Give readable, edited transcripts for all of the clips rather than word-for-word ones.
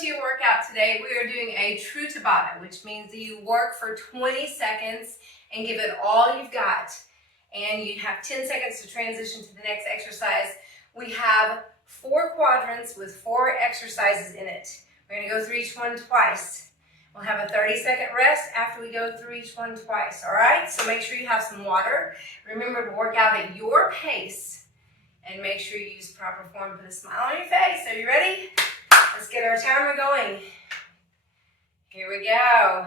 to your workout today. We are doing a true Tabata, which means that you work for 20 seconds and give it all you've got. And you have 10 seconds to transition to the next exercise. We have 4 quadrants with 4 exercises in it. We're going to go through each one twice. We'll have a 30-second rest after we go through each one twice, all right? So make sure you have some water. Remember to work out at your pace and make sure you use proper form. Put a smile on your face. Are you ready? Let's get our timer going. Here we go.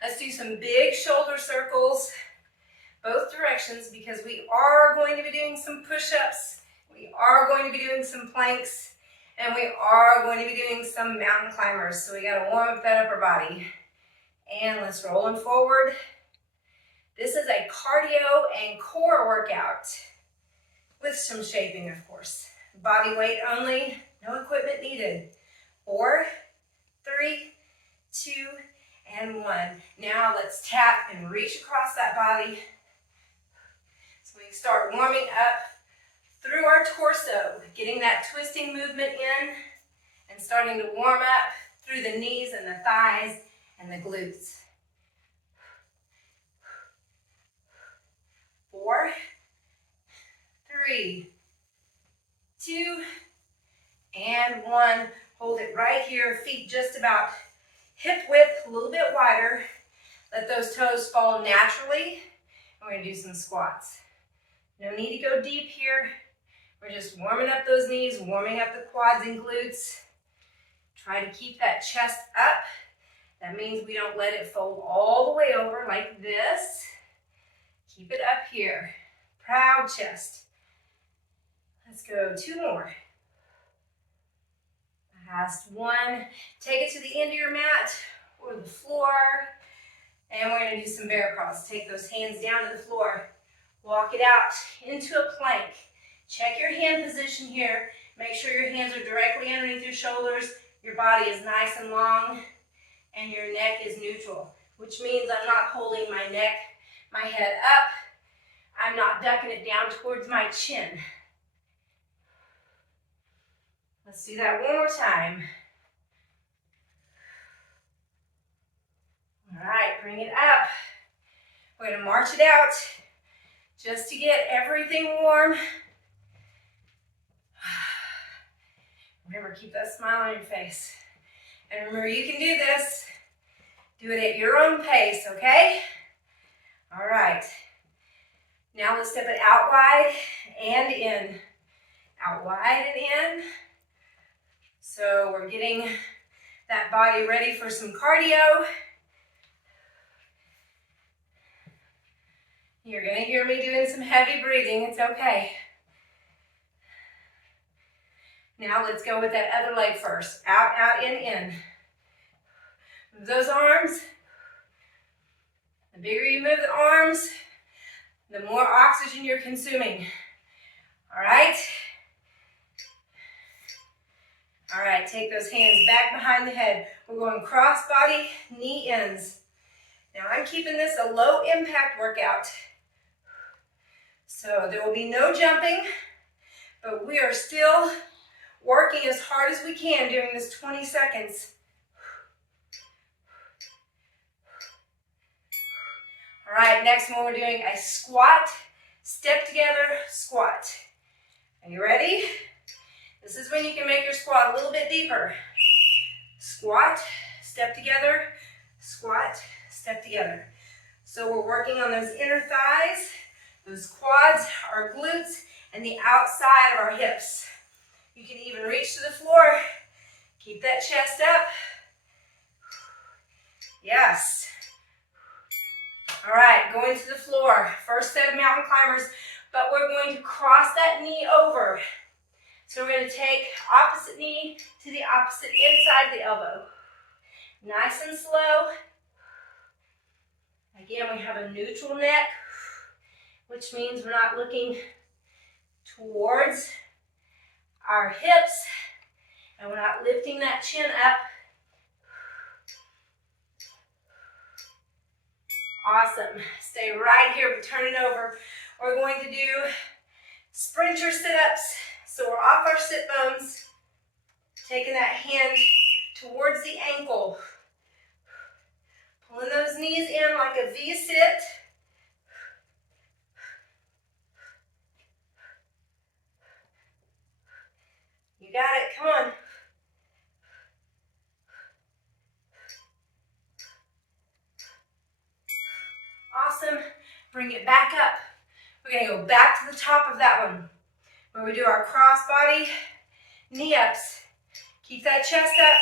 Let's do some big shoulder circles, both directions, because we are going to be doing some push-ups. We are going to be doing some planks, and we are going to be doing some mountain climbers. So we got to warm up that upper body. And let's roll on forward. This is a cardio and core workout with some shaping, of course. Body weight only, no equipment needed. 4, 3, 2, and 1. Now let's tap and reach across that body. So we start warming up through our torso, getting that twisting movement in and starting to warm up through the knees and the thighs and the glutes. 4, 3, 2, and 1. Hold it right here, feet just about hip width, a little bit wider. Let those toes fall naturally. We're going to do some squats. No need to go deep here. We're just warming up those knees, warming up the quads and glutes. Try to keep that chest up. That means we don't let it fold all the way over like this. Keep it up here. Proud chest. Let's go 2 more. Last 1. Take it to the end of your mat or the floor. And we're going to do some bear crawls. Take those hands down to the floor. Walk it out into a plank. Check your hand position here. Make sure your hands are directly underneath your shoulders. Your body is nice and long. And your neck is neutral. Which means I'm not holding my neck, my head up. I'm not ducking it down towards my chin. Let's do that one more time. All right, bring it up. We're going to march it out just to get everything warm. Remember, keep that smile on your face. And remember, you can do this. Do it at your own pace, okay? All right. Now let's step it out wide and in. Out wide and in. So we're getting that body ready for some cardio. You're going to hear me doing some heavy breathing. It's okay. Now let's go with that other leg first. Out, out, in. Move those arms. The bigger you move the arms, the more oxygen you're consuming. All right? All right, take those hands back behind the head. We're going cross body, knee ends. Now I'm keeping this a low impact workout. So there will be no jumping, but we are still working as hard as we can during this 20 seconds. All right, next one we're doing a squat, step together, squat. Are you ready? This is when you can make your squat a little bit deeper. Squat, step together, squat, step together. So we're working on those inner thighs, those quads, our glutes, and the outside of our hips. You can even reach to the floor. Keep that chest up. Yes. All right, going to the floor. First set of mountain climbers, but we're going to cross that knee over. So we're going to take opposite knee to the opposite inside the elbow. Nice and slow. Again, we have a neutral neck, which means we're not looking towards our hips, and we're not lifting that chin up. Awesome. Stay right here, but turn it over. We're going to do sprinter sit-ups. So we're off our sit bones, taking that hand towards the ankle. Pulling those knees in like a V-sit. You got it, come on. Awesome. Bring it back up. We're going to go back to the top of that one, where we do our cross-body knee ups. Keep that chest up.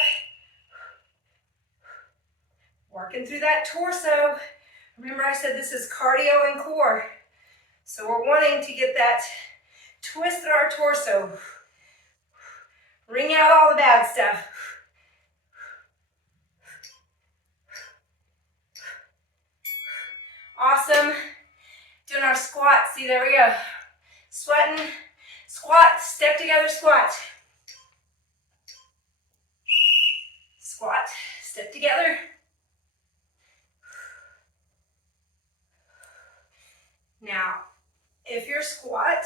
Working through that torso. Remember I said this is cardio and core. So we're wanting to get that twist in our torso. Wring out all the bad stuff. Awesome. Doing our squats. See, there we go. Sweating. Squat. Step together, squat. Squat. Step together. Now, if your squat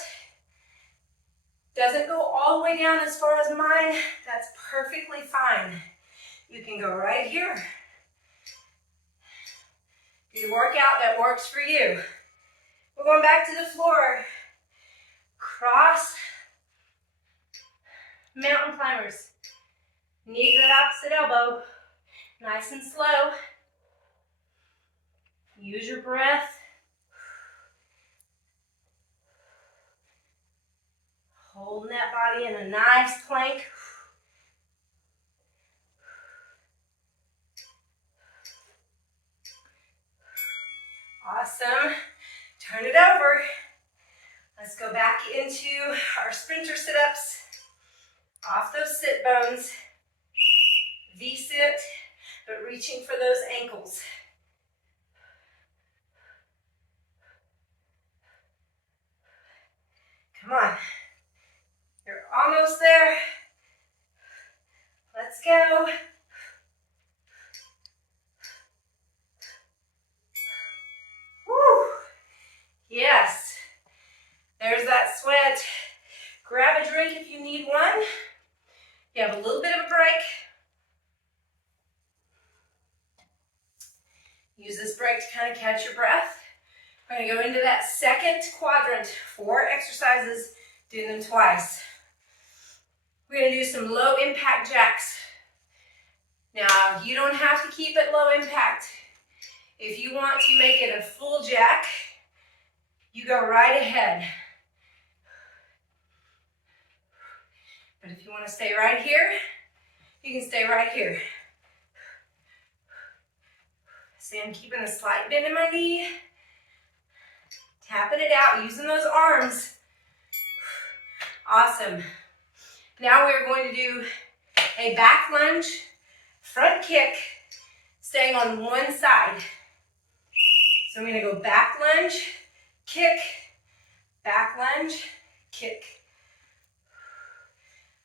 doesn't go all the way down as far as mine, that's perfectly fine. You can go right here. Do the workout that works for you. We're going back to the floor. Cross mountain climbers. Knee to the opposite elbow. Nice and slow. Use your breath. Holding that body in a nice plank. Awesome. Turn it over. Let's go back into our sprinter sit-ups. Off those sit bones. V-sit, but reaching for those ankles. Come on. You're almost there. Let's go. Woo. Yes. There's that sweat. Grab a drink if you need one. You have a little bit of a break. Use this break to kind of catch your breath. We're going to go into that second quadrant. 4 exercises, do them twice. We're going to do some low impact jacks. Now, you don't have to keep it low impact. If you want to make it a full jack, you go right ahead. But if you want to stay right here, you can stay right here. See, I'm keeping a slight bend in my knee. Tapping it out, using those arms. Awesome. Now we're going to do a back lunge, front kick, staying on one side. So I'm going to go back lunge, kick, back lunge, kick.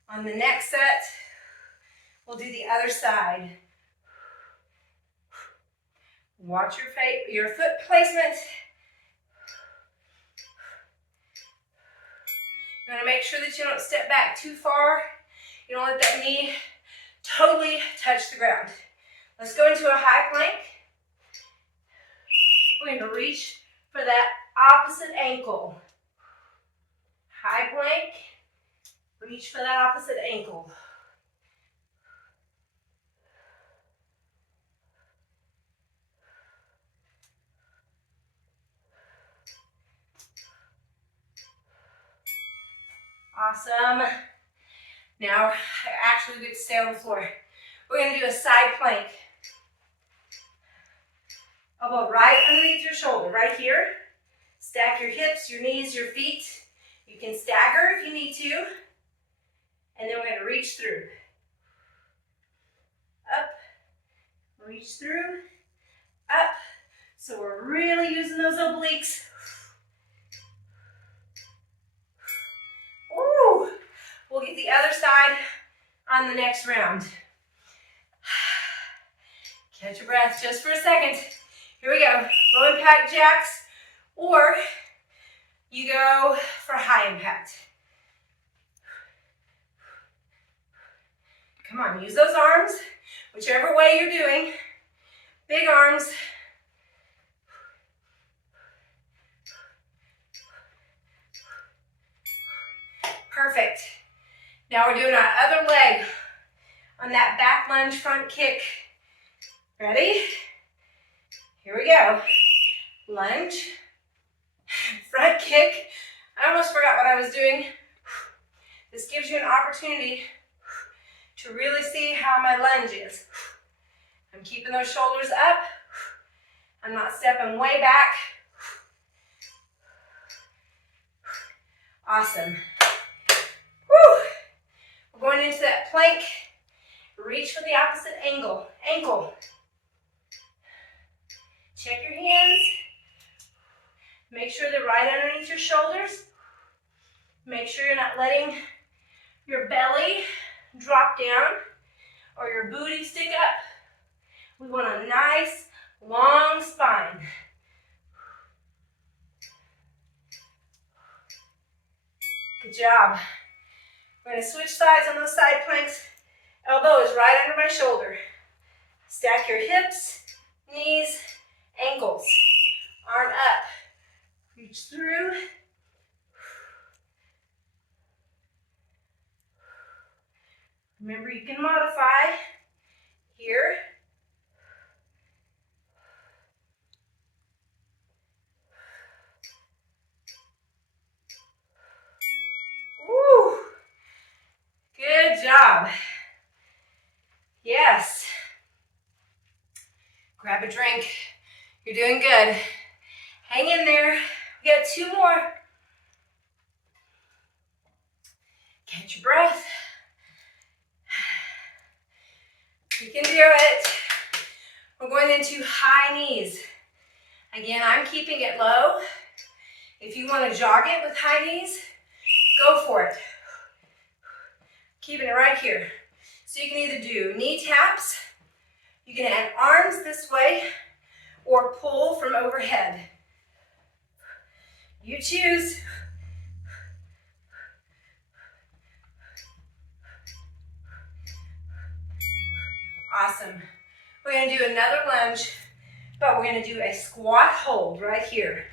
On the next set, we'll do the other side. Watch your foot placement. You want to make sure that you don't step back too far. You don't let that knee totally touch the ground. Let's go into a high plank. We're going to reach for that opposite ankle. High plank. Reach for that opposite ankle. Awesome. Now, actually, we get to stay on the floor. We're going to do a side plank. Elbow right underneath your shoulder, right here. Stack your hips, your knees, your feet. You can stagger if you need to. And then we're going to reach through. Up, reach through, up. So we're really using those obliques. Ooh. We'll get the other side on the next round. Catch your breath just for a second. Here we go. Low impact jacks, or you go for high impact. Come on, use those arms, whichever way you're doing. Big arms. Perfect. Now we're doing our other leg on that back lunge front kick. Ready? Here we go. Lunge, front kick. I almost forgot what I was doing. This gives you an opportunity to really see how my lunge is. I'm keeping those shoulders up. I'm not stepping way back. Awesome. Woo! We're going into that plank. Reach for the opposite ankle. Check your hands. Make sure they're right underneath your shoulders. Make sure you're not letting your belly drop down or your booty stick up. We want a nice, long spine. Good job. We're going to switch sides on those side planks. Elbow is right under my shoulder. Stack your hips, knees, ankles. Arm up. Reach through. Remember, you can modify here. Woo! Good job. Yes. Grab a drink. You're doing good. Hang in there. We got 2 more. Catch your breath. You can do it. We're going into high knees. Again, I'm keeping it low. If you want to jog it with high knees, go for it. Keeping it right here. So you can either do knee taps, you can add arms this way, or pull from overhead. You choose. Awesome. We're going to do another lunge, but we're going to do a squat hold right here.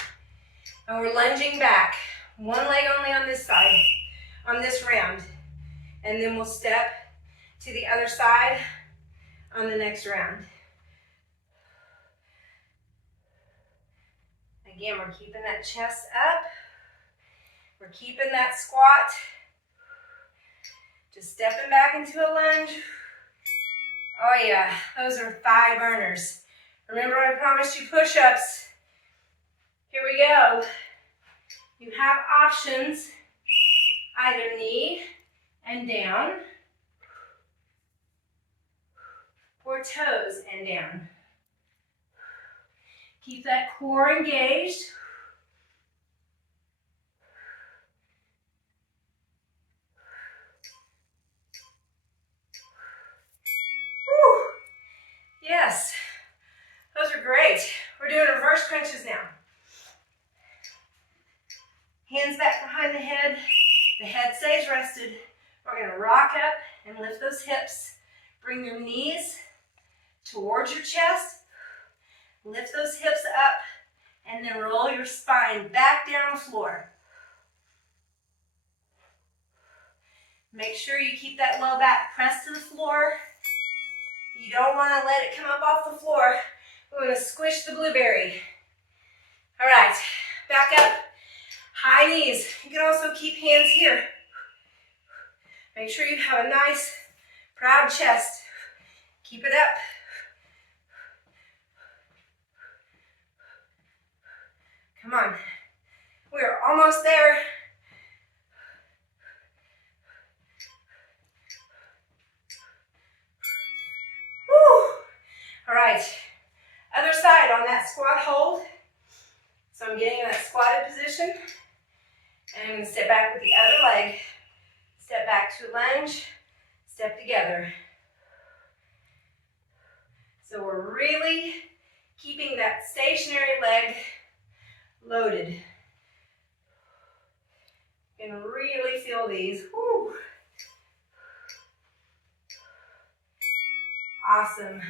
And we're lunging back. One leg only on this side, on this round. And then we'll step to the other side on the next round. Again, we're keeping that chest up. We're keeping that squat. Just stepping back into a lunge. Oh yeah, those are thigh burners. Remember I promised you push-ups. Here we go. You have options, either knee and down, or toes and down. Keep that core engaged. Whew. Yes, those are great. We're doing reverse crunches now. Hands back behind the head stays rested. We're going to rock up and lift those hips. Bring your knees towards your chest. Lift those hips up and then roll your spine back down the floor. Make sure you keep that low back pressed to the floor. You don't want to let it come up off the floor. We're going to squish the blueberry. All right, back up. High knees. You can also keep hands here. Make sure you have a nice, proud chest. Keep it up. Come on. We're almost there. Woo! All right. Other side on that squat hold. So I'm getting in that squatted position. And I'm going to step back with the other leg. Step back to lunge. Step together. So we're really keeping that stationary leg loaded. You can really feel these. Woo. Awesome.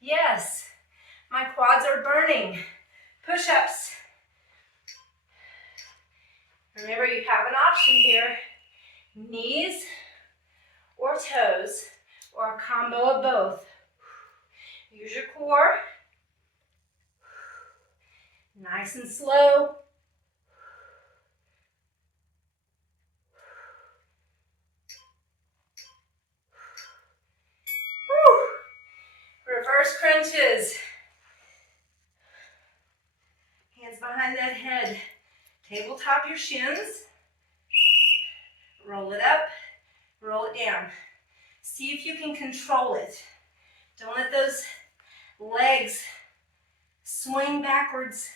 Yes, my quads are burning. Push-ups. Remember, you have an option here. Knees or toes, or a combo of both. Use your core. Nice and slow. Woo. Reverse crunches. Hands behind that head. Tabletop your shins. Roll it up, roll it down. See if you can control it. Don't let those legs swing backwards.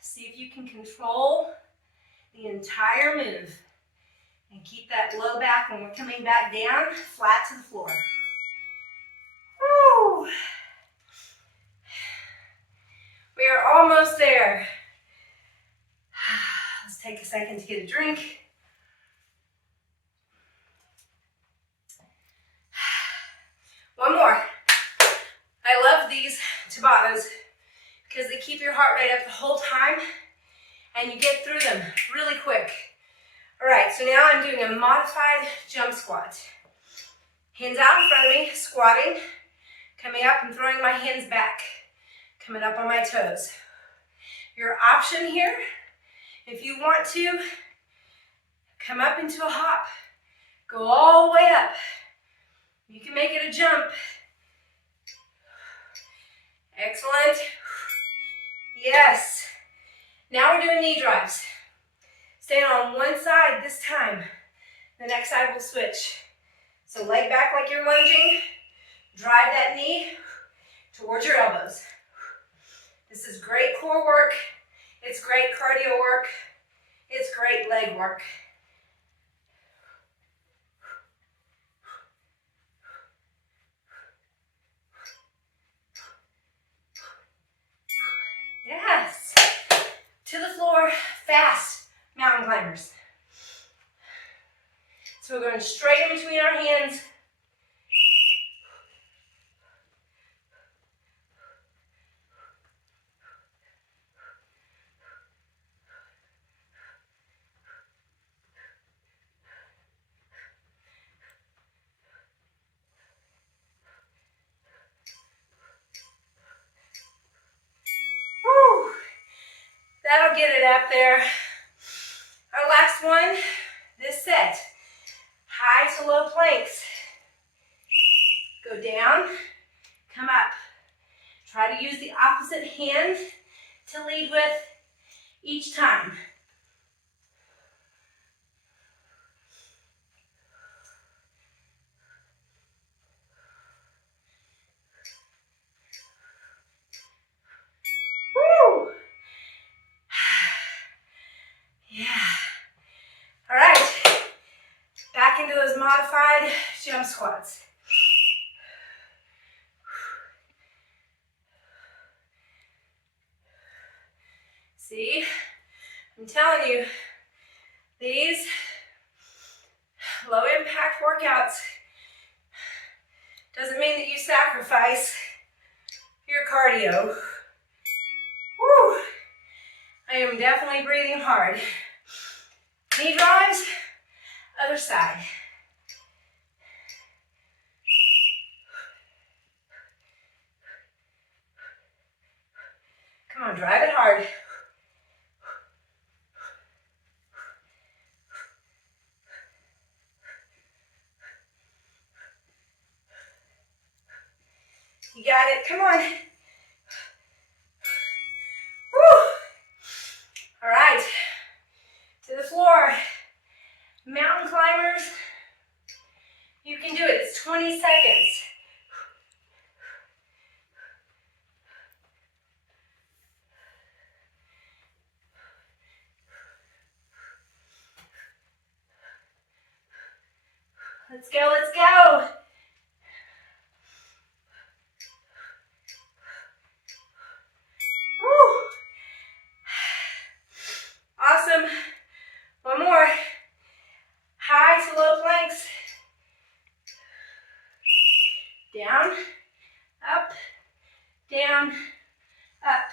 See if you can control the entire move. And keep that low back when we're coming back down, flat to the floor. Woo! We are almost there. Let's take a second to get a drink. One more. I love these Tabatas because they keep your heart rate up the whole time and you get through them really quick. All right, so now I'm doing a modified jump squat. Hands out in front of me, squatting, coming up and throwing my hands back, coming up on my toes. Your option here, if you want to, come up into a hop, go all the way up. You can make it a jump. Excellent. Yes. Now we're doing knee drives. Staying on one side this time. The next side will switch. So leg back like you're lunging. Drive that knee towards your elbows. This is great core work. It's great cardio work. It's great leg work. Yes. To the floor, fast mountain climbers. So we're going straight in between our hands. Woo. That'll get it up there. Our last one, this set. High to low planks. Go down, come up. Try to use the opposite hand to lead with each time. Woo! Yeah. All right. Back into those modified jump squats. See, I'm telling you, these low impact workouts doesn't mean that you sacrifice your cardio. Woo! I am definitely breathing hard. Knee drives, other side. Come on, drive it hard. You got it, come on. Woo! All right, to the floor. Mountain climbers, you can do it, it's 20 seconds. Let's go, let's go. Woo. Awesome. One more. High to low planks. Down, up, down, up.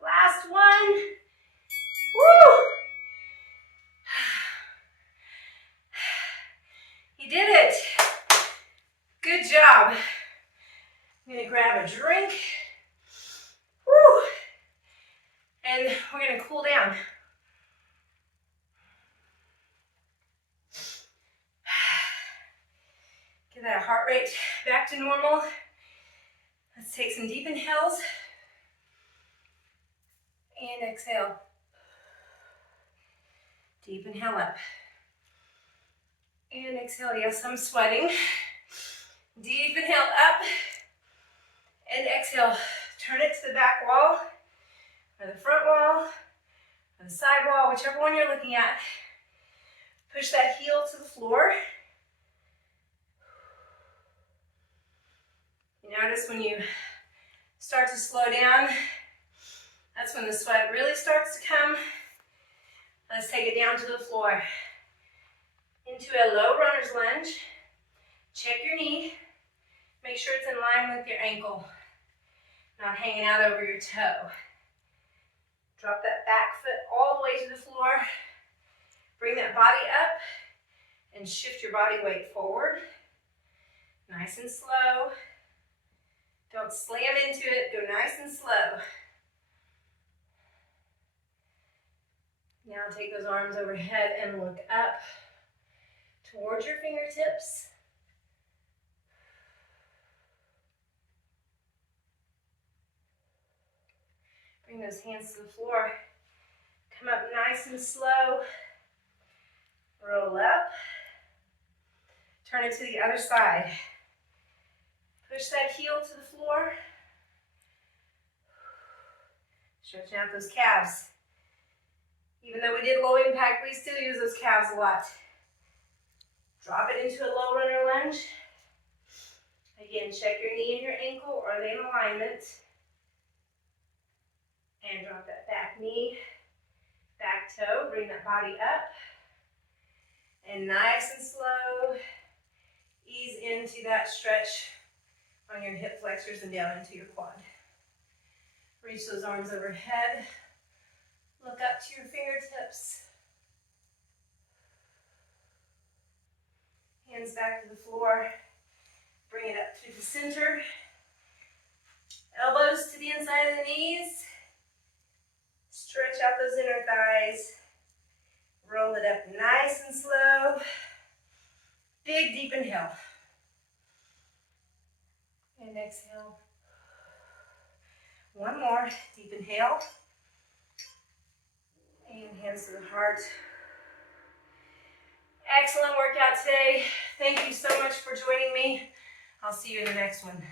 Last one. Woo! You did it. Good job. I'm gonna grab a drink. Woo! And we're gonna cool down. Get that heart rate back to normal. Let's take some deep inhales. And exhale. Deep inhale up. And exhale. Yes, I'm sweating. Deep inhale up. And exhale. Turn it to the back wall, or the front wall, or the side wall, whichever one you're looking at. Push that heel to the floor. You notice when you start to slow down, that's when the sweat really starts to come. Let's take it down to the floor. Into a low runner's lunge. Check your knee. Make sure it's in line with your ankle, not hanging out over your toe. Drop that back foot all the way to the floor. Bring that body up and shift your body weight forward. Nice and slow. Don't slam into it. Go nice and slow. Now take those arms overhead and look up towards your fingertips. Bring those hands to the floor. Come up nice and slow. Roll up. Turn it to the other side. Push that heel to the floor. Stretching out those calves. Even though we did low impact, we still use those calves a lot. Drop it into a low runner lunge. Again, check your knee and your ankle. Are they in alignment? And drop that back knee, back toe. Bring that body up. And nice and slow, ease into that stretch on your hip flexors and down into your quad. Reach those arms overhead. Look up to your fingertips. Hands back to the floor. Bring it up through the center. Elbows to the inside of the knees. Stretch out those inner thighs. Roll it up nice and slow. Big deep inhale. And exhale. One more. Deep inhale. And hands to the heart. Excellent workout today. Thank you so much for joining me. I'll see you in the next one.